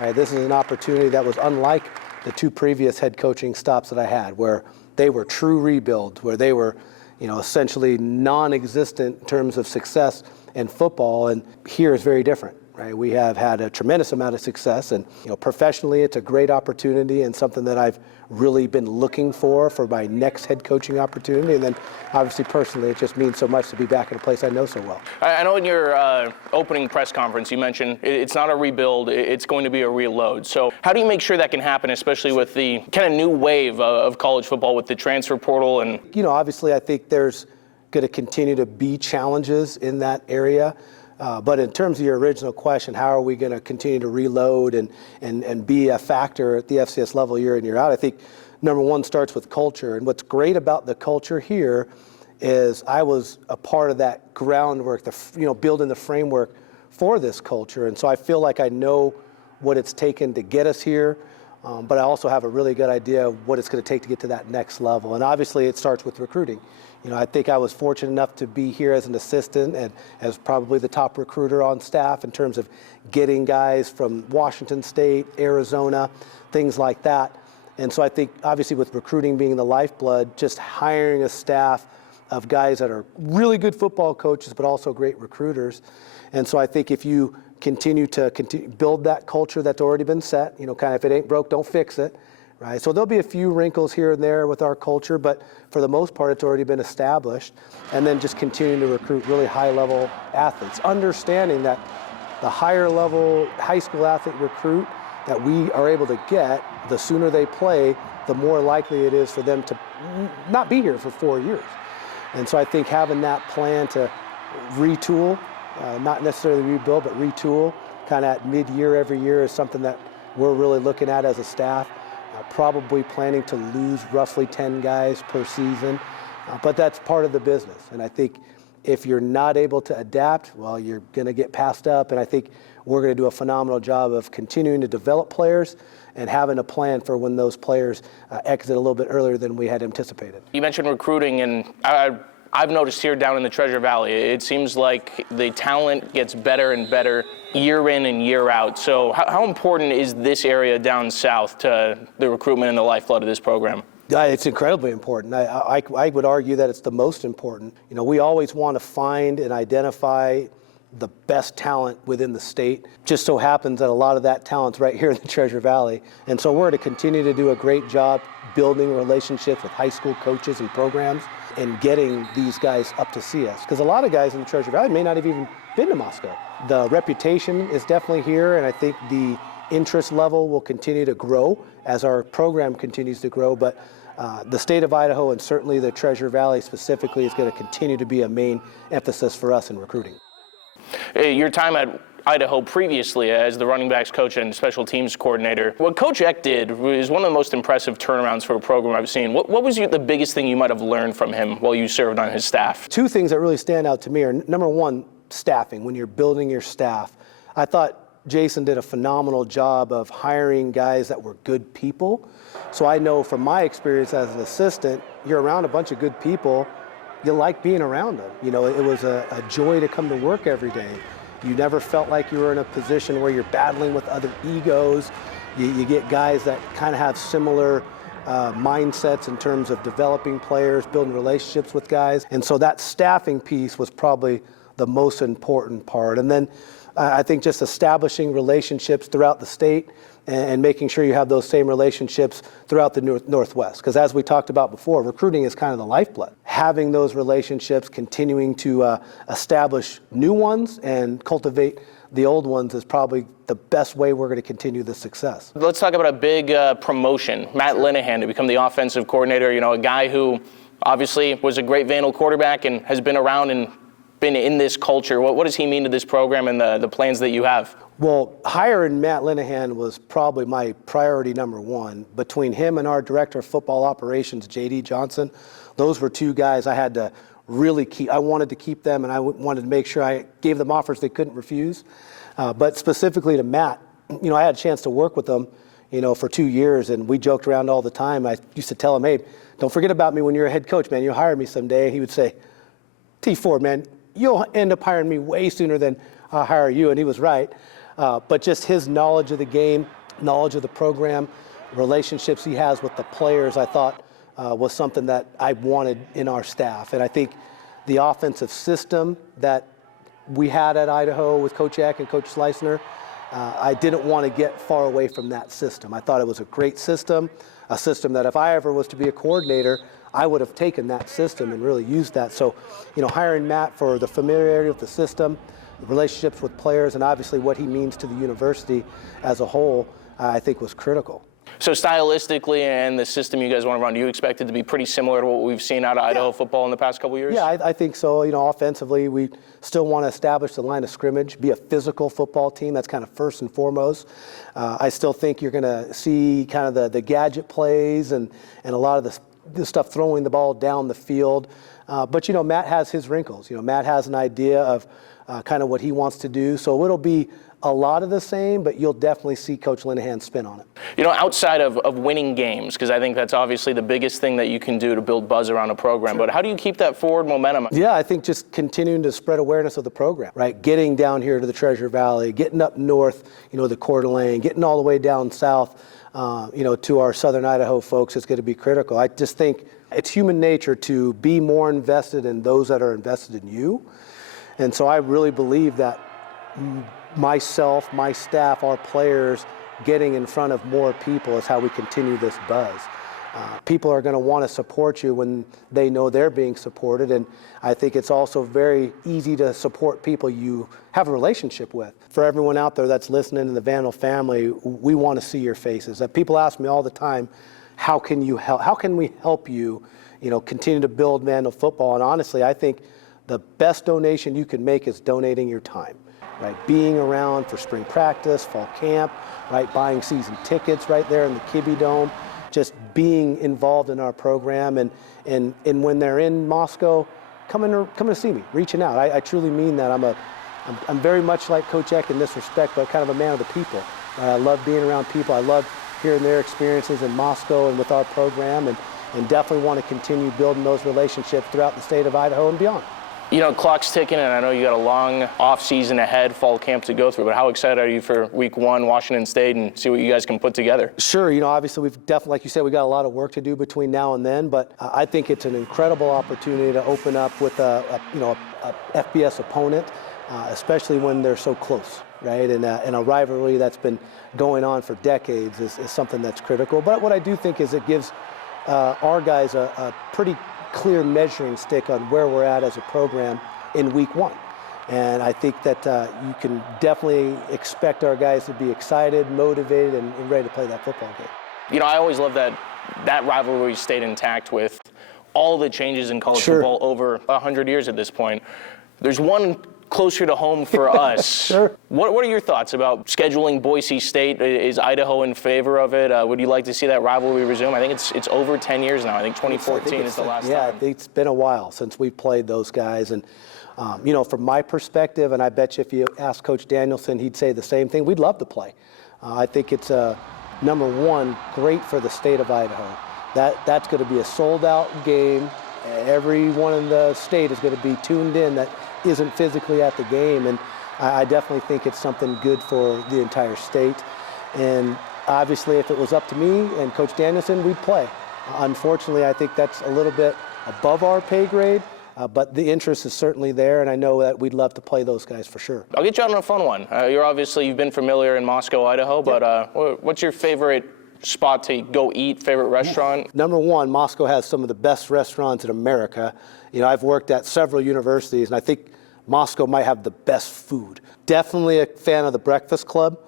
Right? This is an opportunity that was unlike the two previous head coaching stops that I had, where they were true rebuilds, where they were, essentially non-existent in terms of success in football, and here is very different. Right? We have had a tremendous amount of success, and professionally, it's a great opportunity and something that I've really been looking for my next head coaching opportunity. And then, obviously, personally, it just means so much to be back in a place I know so well. I know in your opening press conference, you mentioned it's not a rebuild; it's going to be a reload. So, how do you make sure that can happen, especially with the kind of new wave of college football with the transfer portal? And obviously, I think there's going to continue to be challenges in that area. But in terms of your original question, how are we going to continue to reload and be a factor at the FCS level year in, year out? I think number one starts with culture. And what's great about the culture here is I was a part of that groundwork, building the framework for this culture. And so I feel like I know what it's taken to get us here. But I also have a really good idea of what it's going to take to get to that next level. And obviously it starts with recruiting. I think I was fortunate enough to be here as an assistant and as probably the top recruiter on staff in terms of getting guys from Washington State, Arizona, things like that. And so I think obviously with recruiting being the lifeblood, just hiring a staff of guys that are really good football coaches but also great recruiters. And so I think if you continue to build that culture that's already been set, kind of if it ain't broke, don't fix it, right? So there'll be a few wrinkles here and there with our culture, but for the most part, it's already been established. And then just continuing to recruit really high-level athletes, understanding that the higher-level high school athlete recruit that we are able to get, the sooner they play, the more likely it is for them to not be here for 4 years. And so I think having that plan to retool, not necessarily rebuild, but retool kind of at mid-year every year is something that we're really looking at as a staff. Probably planning to lose roughly 10 guys per season, but that's part of the business. And I think if you're not able to adapt, well, you're going to get passed up. And I think we're going to do a phenomenal job of continuing to develop players and having a plan for when those players exit a little bit earlier than we had anticipated. You mentioned recruiting, and I've noticed here down in the Treasure Valley, it seems like the talent gets better and better year in and year out. So how important is this area down south to the recruitment and the lifeblood of this program? It's incredibly important. I would argue that it's the most important. We always want to find and identify the best talent within the state. Just so happens that a lot of that talent's right here in the Treasure Valley. And so we're to continue to do a great job building relationships with high school coaches and programs and getting these guys up to see us. Because a lot of guys in the Treasure Valley may not have even been to Moscow. The reputation is definitely here, and I think the interest level will continue to grow as our program continues to grow. But the state of Idaho, and certainly the Treasure Valley specifically, is going to continue to be a main emphasis for us in recruiting. Your time at Idaho previously as the running backs coach and special teams coordinator, what Coach Eck did was one of the most impressive turnarounds for a program I've seen. What was the biggest thing you might have learned from him while you served on his staff? Two things that really stand out to me are, number one, staffing. When you're building your staff, I thought Jason did a phenomenal job of hiring guys that were good people. So I know from my experience as an assistant, you're around a bunch of good people, you like being around them. It was a joy to come to work every day. You never felt like you were in a position where you're battling with other egos. You get guys that kind of have similar mindsets in terms of developing players, building relationships with guys. And so that staffing piece was probably the most important part. And then I think just establishing relationships throughout the state and making sure you have those same relationships throughout the Northwest. Because as we talked about before, recruiting is kind of the lifeblood. Having those relationships, continuing to establish new ones and cultivate the old ones is probably the best way we're going to continue this success. Let's talk about a big promotion. Matt Linehan to become the offensive coordinator, a guy who obviously was a great Vandal quarterback and has been around and been in this culture. What does he mean to this program and the plans that you have? Well, hiring Matt Linehan was probably my priority number one. Between him and our director of football operations, J.D. Johnson, those were two guys I had to really keep. I wanted to keep them, and I wanted to make sure I gave them offers they couldn't refuse. But specifically to Matt, I had a chance to work with him, for 2 years, and we joked around all the time. I used to tell him, hey, don't forget about me when you're a head coach, man. You'll hire me someday. And he would say, T4, man, you'll end up hiring me way sooner than I'll hire you, and he was right. but just his knowledge of the game, knowledge of the program, relationships he has with the players, I thought was something that I wanted in our staff. And I think the offensive system that we had at Idaho with Coach Eck and Coach Schleisner, I didn't want to get far away from that system. I thought it was a great system, a system that if I ever was to be a coordinator, I would have taken that system and really used that. So, hiring Matt for the familiarity with the system, the relationships with players, and obviously what he means to the university as a whole, I think was critical. So stylistically and the system you guys want to run, do you expect it to be pretty similar to what we've seen out of Idaho football in the past couple of years? Yeah, I think so. Offensively, we still want to establish the line of scrimmage, be a physical football team. That's kind of first and foremost. I still think you're going to see kind of the gadget plays and a lot of the stuff throwing the ball down the field. But, Matt has his wrinkles. Matt has an idea of kind of what he wants to do. So it'll be a lot of the same, but you'll definitely see Coach Linehan's spin on it. Outside of winning games, because I think that's obviously the biggest thing that you can do to build buzz around a program, but how do you keep that forward momentum? Yeah, I think just continuing to spread awareness of the program, right? Getting down here to the Treasure Valley, getting up north, the Coeur d'Alene, getting all the way down south, to our southern Idaho folks is going to be critical. I just think it's human nature to be more invested in those that are invested in you. And so I really believe that myself, my staff, our players getting in front of more people is how we continue this buzz. People are going to want to support you when they know they're being supported, and I think it's also very easy to support people you have a relationship with. For everyone out there that's listening to the Vandal family, we want to see your faces. People ask me all the time, how can you help? How can we help you, continue to build Vandal football? And honestly, I think the best donation you can make is donating your time. Right, being around for spring practice, fall camp, right, buying season tickets right there in the Kibbe Dome, just being involved in our program, and when they're in Moscow, come to see me, reaching out. I truly mean that. I'm very much like Coach Eck in this respect, but kind of a man of the people. I love being around people. I love hearing their experiences in Moscow and with our program, and definitely want to continue building those relationships throughout the state of Idaho and beyond. Clock's ticking, and I know you got a long off season ahead, fall camp to go through, but how excited are you for week one, Washington State, and see what you guys can put together? Sure, obviously we've definitely, like you said, we got a lot of work to do between now and then, but I think it's an incredible opportunity to open up with a FBS opponent, especially when they're so close, right? And a rivalry that's been going on for decades is something that's critical. But what I do think is it gives our guys a pretty clear measuring stick on where we're at as a program in week one. And I think that you can definitely expect our guys to be excited, motivated, and ready to play that football game. I always love that rivalry stayed intact with all the changes in college football over 100 years at this point. There's one closer to home for us. Sure. What are your thoughts about scheduling Boise State? Is Idaho in favor of it? Would you like to see that rivalry resume? I think it's over 10 years now. I think 2014 is the last time. Yeah, it's been a while since we've played those guys. And, from my perspective, and I bet you if you ask Coach Danielson, he'd say the same thing. We'd love to play. I think it's, number one, great for the state of Idaho. That's going to be a sold-out game. Everyone in the state is going to be tuned in that isn't physically at the game, and I definitely think it's something good for the entire state. And obviously, if it was up to me and Coach Danielson, we'd play. Unfortunately, I think that's a little bit above our pay grade, but the interest is certainly there, and I know that we'd love to play those guys for sure. I'll get you out on a fun one. You've been familiar in Moscow, Idaho, but what's your favorite spot to go eat, favorite restaurant? Number one, Moscow has some of the best restaurants in America. I've worked at several universities, and I think Moscow might have the best food. Definitely a fan of the Breakfast Club,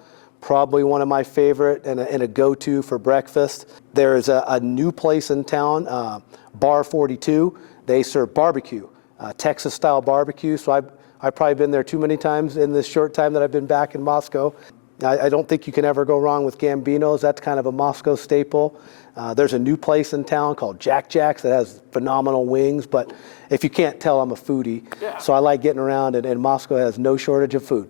probably one of my favorite and a go-to for breakfast. There's a new place in town, Bar 42. They serve barbecue, Texas-style barbecue, so I've probably been there too many times in this short time that I've been back in Moscow. I don't think you can ever go wrong with Gambino's. That's kind of a Moscow staple. There's a new place in town called Jack Jack's that has phenomenal wings, but if you can't tell, I'm a foodie. Yeah. So I like getting around, and Moscow has no shortage of food.